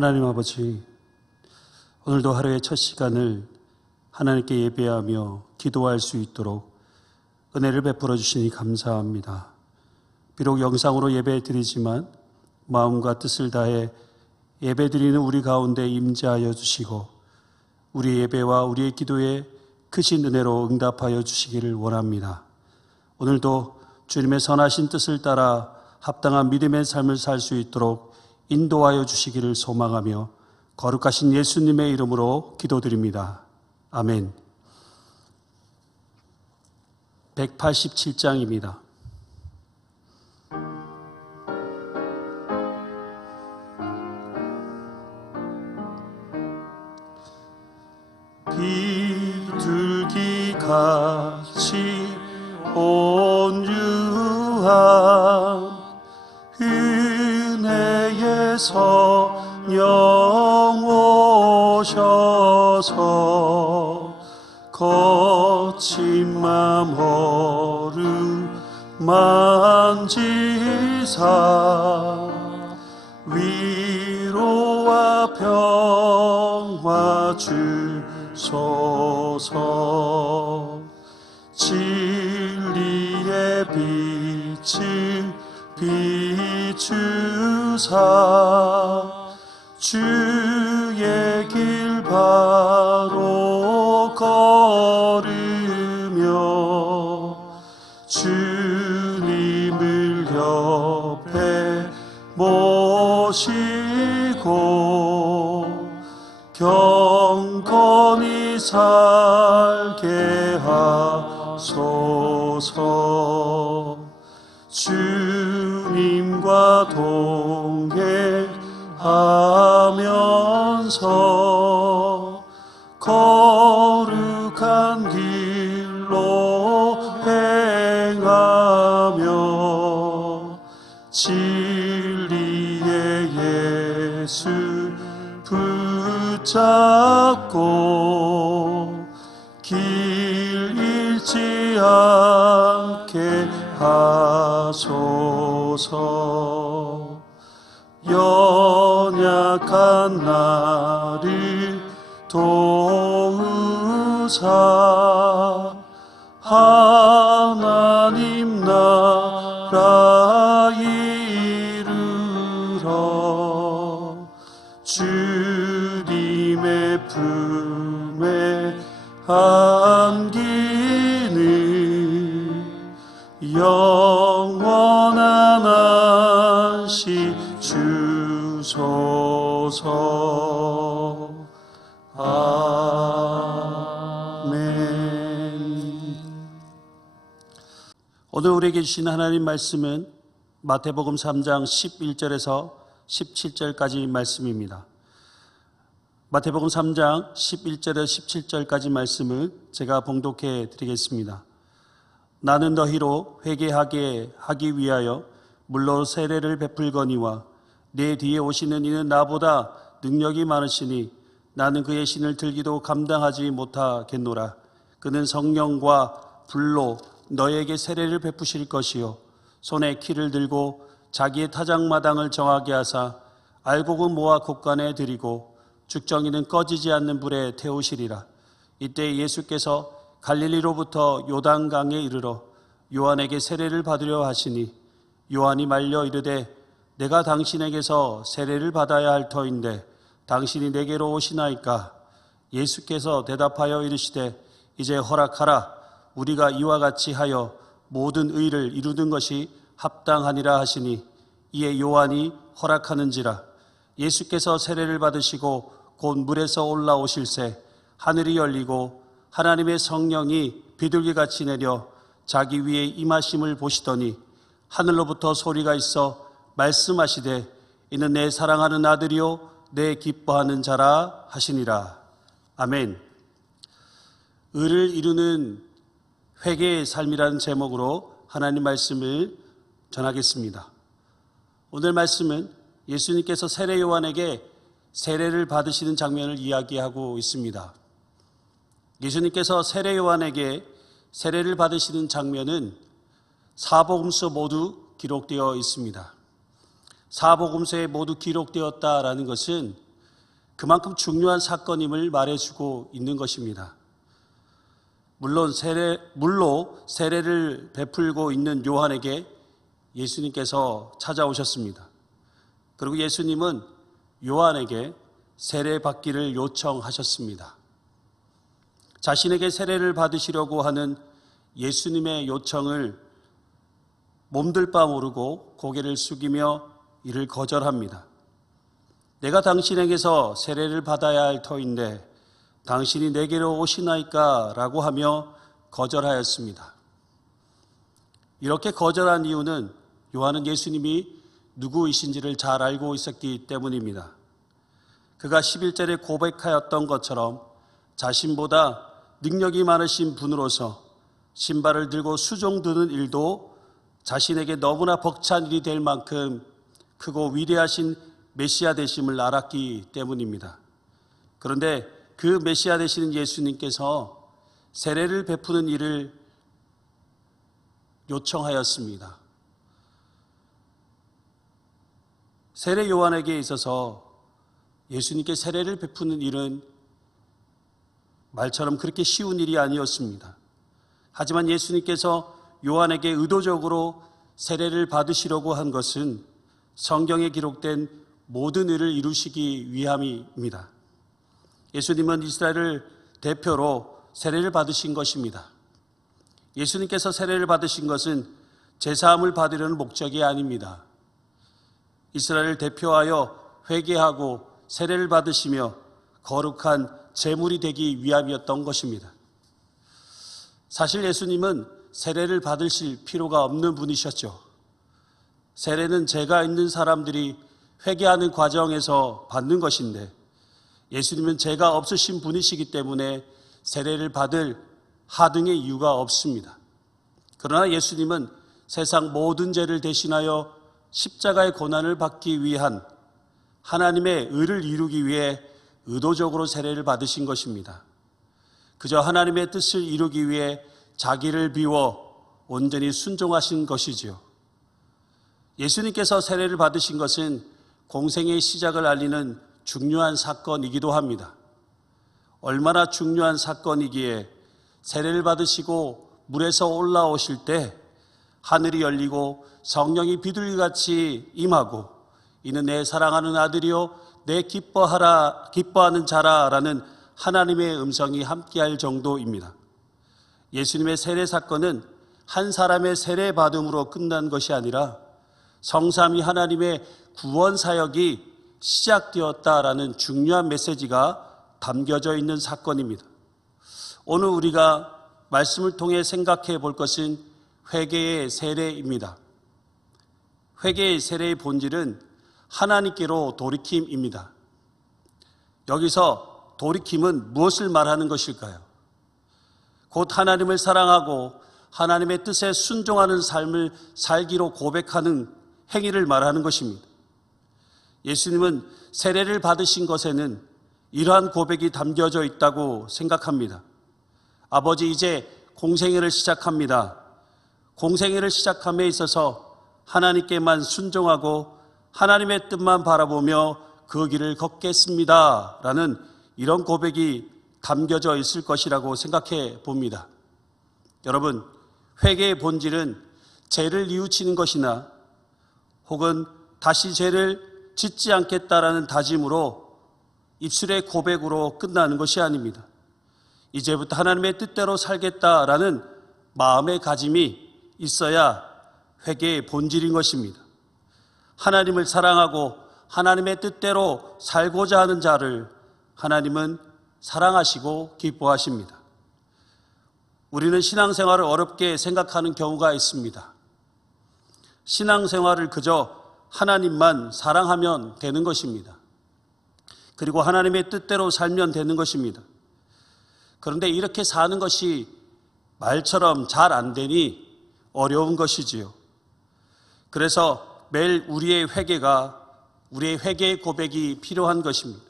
하나님 아버지, 오늘도 하루의 첫 시간을 하나님께 예배하며 기도할 수 있도록 은혜를 베풀어 주시니 감사합니다. 비록 영상으로 예배 드리지만 마음과 뜻을 다해 예배 드리는 우리 가운데 임재하여 주시고 우리 예배와 우리의 기도에 크신 은혜로 응답하여 주시기를 원합니다. 오늘도 주님의 선하신 뜻을 따라 합당한 믿음의 삶을 살 수 있도록 인도하여 주시기를 소망하며 거룩하신 예수님의 이름으로 기도드립니다. 아멘. 187장입니다. 비둘기같이 온유한 은혜의 성령 오셔서 거친 맘 어루만지사 위로와 평화 주소서. 진리의 빛을 비추사 주의 길 바로 걸으며 주님을 옆에 모시고 경건히 살게 하소서. 주님과 동행하면서 거룩한 길로 행하며 진리의 예수 붙잡고 길 잃지 않게 하소서. 연약한 나를 도우사 하나님 나라 이르러 주님의 품에 안기는 영원한 안식 주소서. 아멘. 오늘 우리에게 주신 하나님 말씀은 마태복음 3장 11절에서 17절까지 말씀입니다. 마태복음 3장 11절에서 17절까지 말씀을 제가 봉독해 드리겠습니다. 나는 너희로 회개하게 하기 위하여 물로 세례를 베풀거니와 내 뒤에 오시는 이는 나보다 능력이 많으시니 나는 그의 신을 들기도 감당하지 못하겠노라. 그는 성령과 불로 너에게 세례를 베푸실 것이요 손에 키를 들고 자기의 타작마당을 정하게 하사 알곡은 모아 곳간에 들이고 죽정이는 꺼지지 않는 불에 태우시리라. 이때 예수께서 갈릴리로부터 요단강에 이르러 요한에게 세례를 받으려 하시니 요한이 말려 이르되 내가 당신에게서 세례를 받아야 할 터인데 당신이 내게로 오시나이까? 예수께서 대답하여 이르시되 이제 허락하라. 우리가 이와 같이 하여 모든 의를 이루는 것이 합당하니라 하시니 이에 요한이 허락하는지라. 예수께서 세례를 받으시고 곧 물에서 올라오실새 하늘이 열리고 하나님의 성령이 비둘기같이 내려 자기 위에 임하심을 보시더니 하늘로부터 소리가 있어 말씀하시되 이는 내 사랑하는 아들이요 내 기뻐하는 자라 하시니라. 아멘. 의를 이루는 회개의 삶이라는 제목으로 하나님 말씀을 전하겠습니다. 오늘 말씀은 예수님께서 세례 요한에게 세례를 받으시는 장면을 이야기하고 있습니다. 예수님께서 세례 요한에게 세례를 받으시는 장면은 사복음서 모두 기록되어 있습니다. 사복음서에 모두 기록되었다라는 것은 그만큼 중요한 사건임을 말해주고 있는 것입니다. 물론 세례를 베풀고 있는 요한에게 예수님께서 찾아오셨습니다. 그리고 예수님은 요한에게 세례받기를 요청하셨습니다. 자신에게 세례를 받으시려고 하는 예수님의 요청을 몸둘 바 모르고 고개를 숙이며 이를 거절합니다. 내가 당신에게서 세례를 받아야 할 터인데 당신이 내게로 오시나이까? 라고 하며 거절하였습니다. 이렇게 거절한 이유는 요한은 예수님이 누구이신지를 잘 알고 있었기 때문입니다. 그가 11절에 고백하였던 것처럼 자신보다 능력이 많으신 분으로서 신발을 들고 수종 드는 일도 자신에게 너무나 벅찬 일이 될 만큼 크고 위대하신 메시아 되심을 알았기 때문입니다. 그런데 그 메시아 되시는 예수님께서 세례를 베푸는 일을 요청하였습니다. 세례 요한에게 있어서 예수님께 세례를 베푸는 일은 말처럼 그렇게 쉬운 일이 아니었습니다. 하지만 예수님께서 요한에게 의도적으로 세례를 받으시려고 한 것은 성경에 기록된 모든 일을 이루시기 위함입니다. 예수님은 이스라엘을 대표로 세례를 받으신 것입니다. 예수님께서 세례를 받으신 것은 제사함을 받으려는 목적이 아닙니다. 이스라엘을 대표하여 회개하고 세례를 받으시며 거룩한 제물이 되기 위함이었던 것입니다. 사실 예수님은 세례를 받으실 필요가 없는 분이셨죠. 세례는 죄가 있는 사람들이 회개하는 과정에서 받는 것인데 예수님은 죄가 없으신 분이시기 때문에 세례를 받을 하등의 이유가 없습니다. 그러나 예수님은 세상 모든 죄를 대신하여 십자가의 고난을 받기 위한 하나님의 의를 이루기 위해 의도적으로 세례를 받으신 것입니다. 그저 하나님의 뜻을 이루기 위해 자기를 비워 온전히 순종하신 것이지요. 예수님께서 세례를 받으신 것은 공생의 시작을 알리는 중요한 사건이기도 합니다. 얼마나 중요한 사건이기에 세례를 받으시고 물에서 올라오실 때 하늘이 열리고 성령이 비둘기같이 임하고 이는 내 사랑하는 아들이요 내 기뻐하는 자라라는 하나님의 음성이 함께할 정도입니다. 예수님의 세례 사건은 한 사람의 세례 받음으로 끝난 것이 아니라 성삼위 하나님의 구원 사역이 시작되었다라는 중요한 메시지가 담겨져 있는 사건입니다. 오늘 우리가 말씀을 통해 생각해 볼 것은 회개의 세례입니다. 회개의 세례의 본질은 하나님께로 돌이킴입니다. 여기서 돌이킴은 무엇을 말하는 것일까요? 곧 하나님을 사랑하고 하나님의 뜻에 순종하는 삶을 살기로 고백하는 행위를 말하는 것입니다. 예수님은 세례를 받으신 것에는 이러한 고백이 담겨져 있다고 생각합니다. 아버지, 이제 공생애를 시작합니다. 공생애를 시작함에 있어서 하나님께만 순종하고 하나님의 뜻만 바라보며 그 길을 걷겠습니다. 라는 이런 고백이 담겨져 있을 것이라고 생각해 봅니다. 여러분, 회개의 본질은 죄를 뉘우치는 것이나 혹은 다시 죄를 짓지 않겠다라는 다짐으로 입술의 고백으로 끝나는 것이 아닙니다. 이제부터 하나님의 뜻대로 살겠다라는 마음의 가짐이 있어야 회개의 본질인 것입니다. 하나님을 사랑하고 하나님의 뜻대로 살고자 하는 자를 하나님은 사랑하시고 기뻐하십니다. 우리는 신앙생활을 어렵게 생각하는 경우가 있습니다. 신앙생활을 그저 하나님만 사랑하면 되는 것입니다. 그리고 하나님의 뜻대로 살면 되는 것입니다. 그런데 이렇게 사는 것이 말처럼 잘 안 되니 어려운 것이지요. 그래서 매일 우리의 회개의 고백이 필요한 것입니다.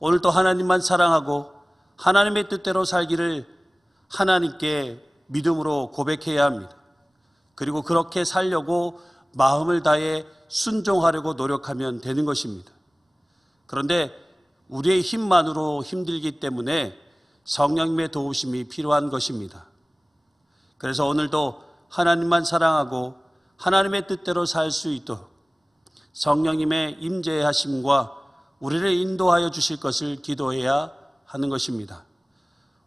오늘도 하나님만 사랑하고 하나님의 뜻대로 살기를 하나님께 믿음으로 고백해야 합니다. 그리고 그렇게 살려고 마음을 다해 순종하려고 노력하면 되는 것입니다. 그런데 우리의 힘만으로 힘들기 때문에 성령님의 도우심이 필요한 것입니다. 그래서 오늘도 하나님만 사랑하고 하나님의 뜻대로 살 수 있도록 성령님의 임재하심과 우리를 인도하여 주실 것을 기도해야 하는 것입니다.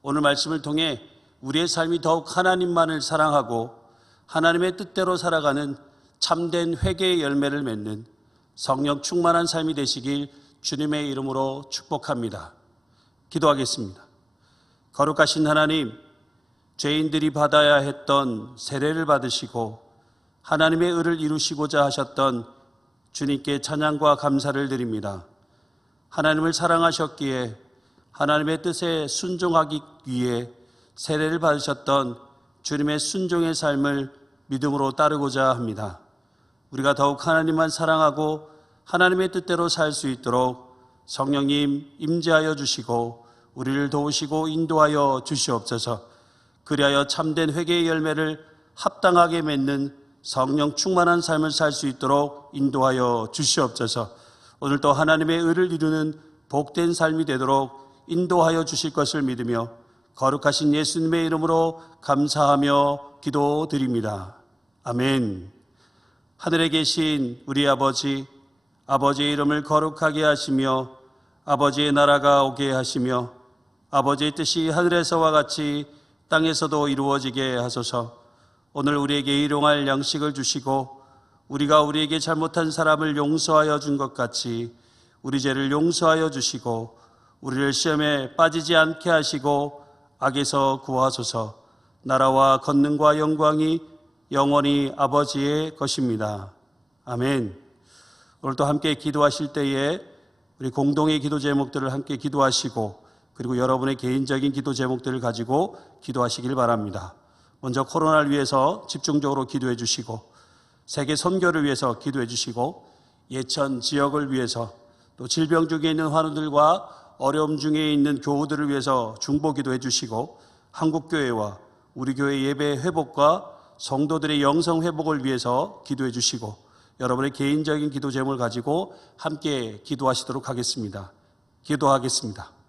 오늘 말씀을 통해 우리의 삶이 더욱 하나님만을 사랑하고 하나님의 뜻대로 살아가는 참된 회개의 열매를 맺는 성령 충만한 삶이 되시길 주님의 이름으로 축복합니다. 기도하겠습니다. 거룩하신 하나님, 죄인들이 받아야 했던 세례를 받으시고 하나님의 의를 이루시고자 하셨던 주님께 찬양과 감사를 드립니다. 하나님을 사랑하셨기에 하나님의 뜻에 순종하기 위해 세례를 받으셨던 주님의 순종의 삶을 믿음으로 따르고자 합니다. 우리가 더욱 하나님만 사랑하고 하나님의 뜻대로 살 수 있도록 성령님 임재하여 주시고 우리를 도우시고 인도하여 주시옵소서. 그리하여 참된 회개의 열매를 합당하게 맺는 성령 충만한 삶을 살 수 있도록 인도하여 주시옵소서. 오늘도 하나님의 의를 이루는 복된 삶이 되도록 인도하여 주실 것을 믿으며 거룩하신 예수님의 이름으로 감사하며 기도드립니다. 아멘. 하늘에 계신 우리 아버지, 아버지의 이름을 거룩하게 하시며 아버지의 나라가 오게 하시며 아버지의 뜻이 하늘에서와 같이 땅에서도 이루어지게 하소서. 오늘 우리에게 일용할 양식을 주시고 우리가 우리에게 잘못한 사람을 용서하여 준 것 같이 우리 죄를 용서하여 주시고 우리를 시험에 빠지지 않게 하시고 악에서 구하소서. 나라와 권능과 영광이 영원히 아버지의 것입니다. 아멘. 오늘도 함께 기도하실 때에 우리 공동의 기도 제목들을 함께 기도하시고 그리고 여러분의 개인적인 기도 제목들을 가지고 기도하시길 바랍니다. 먼저 코로나를 위해서 집중적으로 기도해 주시고 세계 선교를 위해서 기도해 주시고 예천 지역을 위해서 또 질병 중에 있는 환우들과 어려움 중에 있는 교우들을 위해서 중보 기도해 주시고 한국교회와 우리 교회 예배 회복과 성도들의 영성 회복을 위해서 기도해 주시고 여러분의 개인적인 기도 제목을 가지고 함께 기도하시도록 하겠습니다. 기도하겠습니다.